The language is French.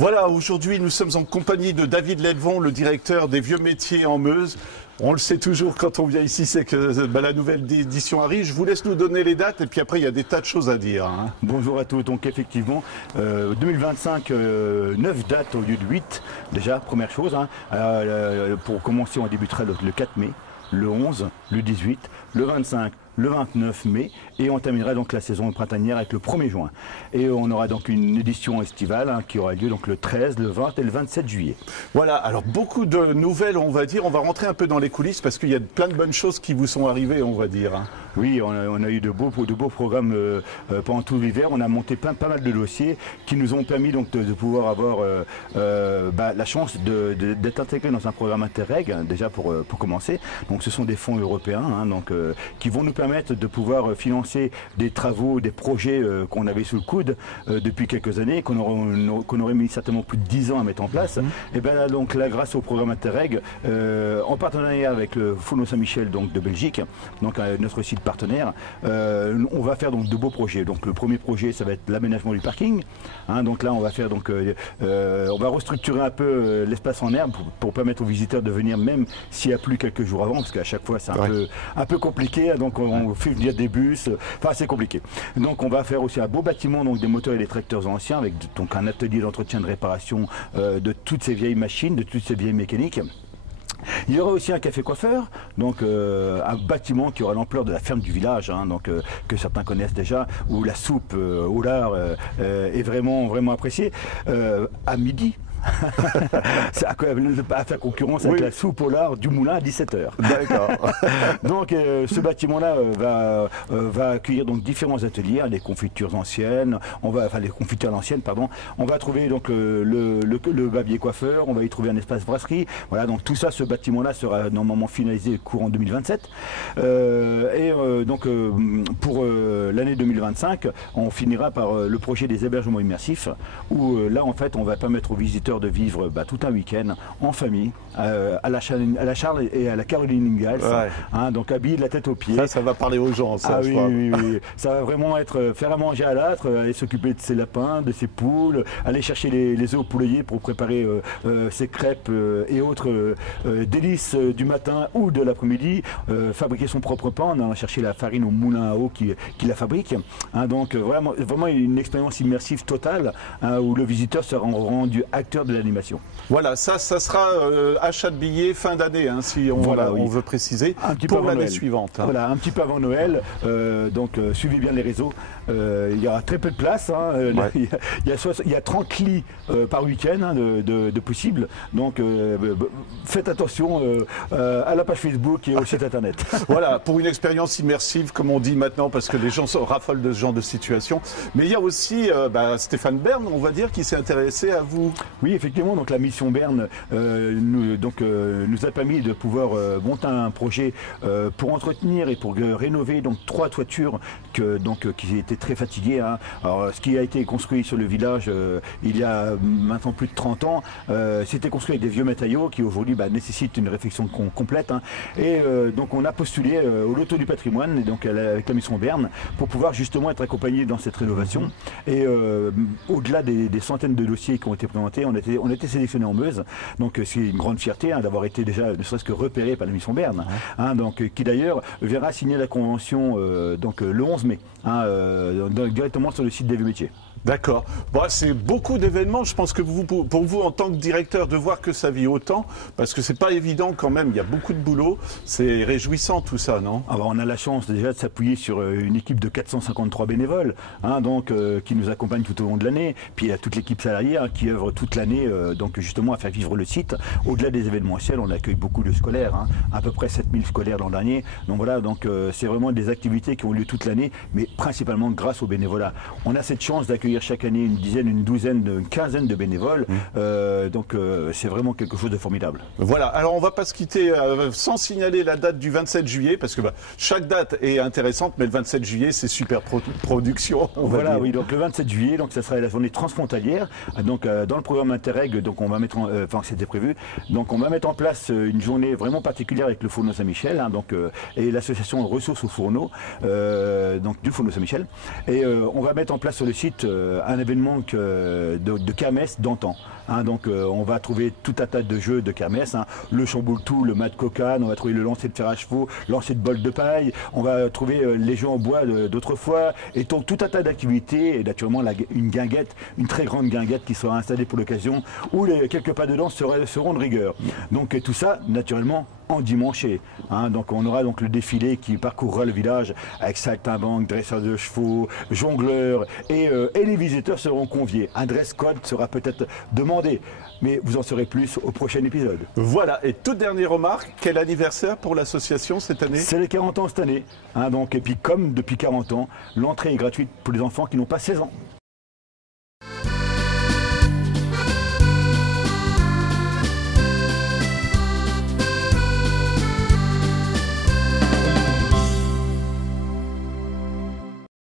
Voilà, aujourd'hui nous sommes en compagnie de David Ledvon, le directeur des Vieux Métiers en Meuse. On le sait toujours quand on vient ici, c'est que la nouvelle édition arrive. Je vous laisse nous donner les dates et puis après il y a des tas de choses à dire. Hein. Bonjour à tous, donc effectivement 2025, 9 dates au lieu de 8 déjà, première chose. Hein. Pour commencer on débutera le 4 mai, le 11, le 18, le 25, le 29 mai et on terminera donc la saison printanière avec le 1er juin. Et on aura donc une édition estivale qui aura lieu donc le 13, le 20 et le 27 juillet. Voilà, alors beaucoup de nouvelles on va dire, on va rentrer un peu dans les coulisses parce qu'il y a plein de bonnes choses qui vous sont arrivées on va dire. Hein. Oui, on a eu de beaux programmes pendant tout l'hiver, on a monté pas mal de dossiers qui nous ont permis donc de pouvoir avoir la chance d'être intégrés dans un programme Interreg déjà pour commencer. Donc ce sont des fonds européens qui vont nous permettre de pouvoir financer des travaux, des projets qu'on avait sous le coude depuis quelques années, qu'on aurait mis certainement plus de 10 ans à mettre en place. Et bien donc là, grâce au programme Interreg, en partenariat avec le Fono Saint-Michel donc de Belgique, donc notre site partenaire, on va faire donc de beaux projets. Donc le premier projet, ça va être l'aménagement du parking. Donc là, on va faire on va restructurer un peu l'espace en herbe pour permettre aux visiteurs de venir même s'il y a plu quelques jours avant, parce qu'à chaque fois c'est un peu compliqué. Donc on fait venir des bus, enfin c'est compliqué. Donc on va faire aussi un beau bâtiment, donc des moteurs et des tracteurs anciens, avec donc un atelier d'entretien de réparation de toutes ces vieilles machines, de toutes ces vieilles mécaniques. Il y aura aussi un café coiffeur, donc un bâtiment qui aura l'ampleur de la ferme du village, que certains connaissent déjà, où la soupe au lard est vraiment appréciée. À midi. À faire concurrence avec la soupe au lard du moulin à 17h. D'accord. Donc ce bâtiment-là va accueillir donc différents ateliers, des confitures anciennes, les confitures anciennes, pardon. On va trouver donc le babier coiffeur, on va y trouver un espace brasserie. Voilà, donc tout ça, ce bâtiment-là sera normalement finalisé courant 2027. Pour l'année 2025, on finira par le projet des hébergements immersifs, où là en fait on va permettre aux visiteurs de vivre tout un week-end en famille à la Charles et à la Caroline Ingalls, donc habillés de la tête aux pieds. Ça va parler aux gens, ça. Oui. Ça va vraiment être faire à manger à l'âtre, aller s'occuper de ses lapins, de ses poules, aller chercher les œufs au poulailler pour préparer ses crêpes et autres délices du matin ou de l'après-midi, fabriquer son propre pain en allant chercher la farine au moulin à eau qui la fabrique. Donc vraiment une expérience immersive totale où le visiteur sera rendu acteur de l'animation. Voilà, ça sera achat de billets fin d'année, si on veut préciser, pour l'année suivante. Voilà, un petit peu avant Noël, suivez bien les réseaux. Il y aura très peu de place, il y a 30 lits par week-end de possibles, donc faites attention à la page Facebook et au site internet. Voilà, pour une expérience immersive, comme on dit maintenant, parce que les gens raffolent de ce genre de situation. Mais il y a aussi Stéphane Bern, on va dire, qui s'est intéressé à vous. Oui, effectivement, donc la mission Bern nous a permis de pouvoir monter un projet pour entretenir et pour rénover donc 3 toitures qui étaient très fatiguées. Alors, ce qui a été construit sur le village il y a maintenant plus de 30 ans, c'était construit avec des vieux matériaux qui aujourd'hui nécessitent une réflexion complète. Donc on a postulé au loto du patrimoine, et donc avec la mission Bern, pour pouvoir justement être accompagné dans cette rénovation. Et au-delà des centaines de dossiers qui ont été présentés, on a été sélectionné en Meuse, donc c'est une grande fierté d'avoir été déjà ne serait-ce que repéré par la mission Bern, qui d'ailleurs verra signer la convention le 11 mai, directement sur le site des Vieux Métiers. D'accord. Bon, c'est beaucoup d'événements. Je pense que pour vous, en tant que directeur, de voir que ça vit autant, parce que c'est pas évident quand même, il y a beaucoup de boulot. C'est réjouissant tout ça, non? Alors, on a la chance déjà de s'appuyer sur une équipe de 453 bénévoles, qui nous accompagnent tout au long de l'année. Puis il y a toute l'équipe salariée qui œuvre toute l'année, justement à faire vivre le site. Au-delà des événementiels, on accueille beaucoup de scolaires, à peu près 7000 scolaires l'an dernier. Donc voilà, c'est vraiment des activités qui ont lieu toute l'année, mais principalement grâce au bénévolat. On a cette chance d'accueillir chaque année une dizaine, une douzaine, une quinzaine de bénévoles. C'est vraiment quelque chose de formidable. Voilà, alors on ne va pas se quitter sans signaler la date du 27 juillet, parce que chaque date est intéressante, mais le 27 juillet, c'est super production. Voilà, oui, donc le 27 juillet, ça sera la journée transfrontalière. Dans le programme Interreg, on va mettre c'était prévu, donc on va mettre en place une journée vraiment particulière avec le Fono Saint-Michel, et l'association Ressources au Fourneau, du Fono Saint-Michel. Et on va mettre en place sur le site un événement de kermesse d'antan. Hein, donc on va trouver tout un tas de jeux de kermesse, hein, le chamboule-tout, le mat de cocagne, on va trouver le lancer de fer à chevaux, lancer de bol de paille, on va trouver les jeux en bois d'autrefois, et donc tout un tas d'activités, et naturellement une guinguette, une très grande guinguette qui sera installée pour l'occasion, où quelques pas de danse seront de rigueur. Donc tout ça, naturellement, endimanché. Hein, donc on aura donc le défilé qui parcourra le village avec saltimbanque, dresseurs de chevaux, jongleurs, et les visiteurs seront conviés. Un dress code sera peut-être demandé, mais vous en saurez plus au prochain épisode. Voilà, et toute dernière remarque, quel anniversaire pour l'association cette année? C'est les 40 ans cette année. Hein, donc, et puis comme depuis 40 ans, l'entrée est gratuite pour les enfants qui n'ont pas 16 ans.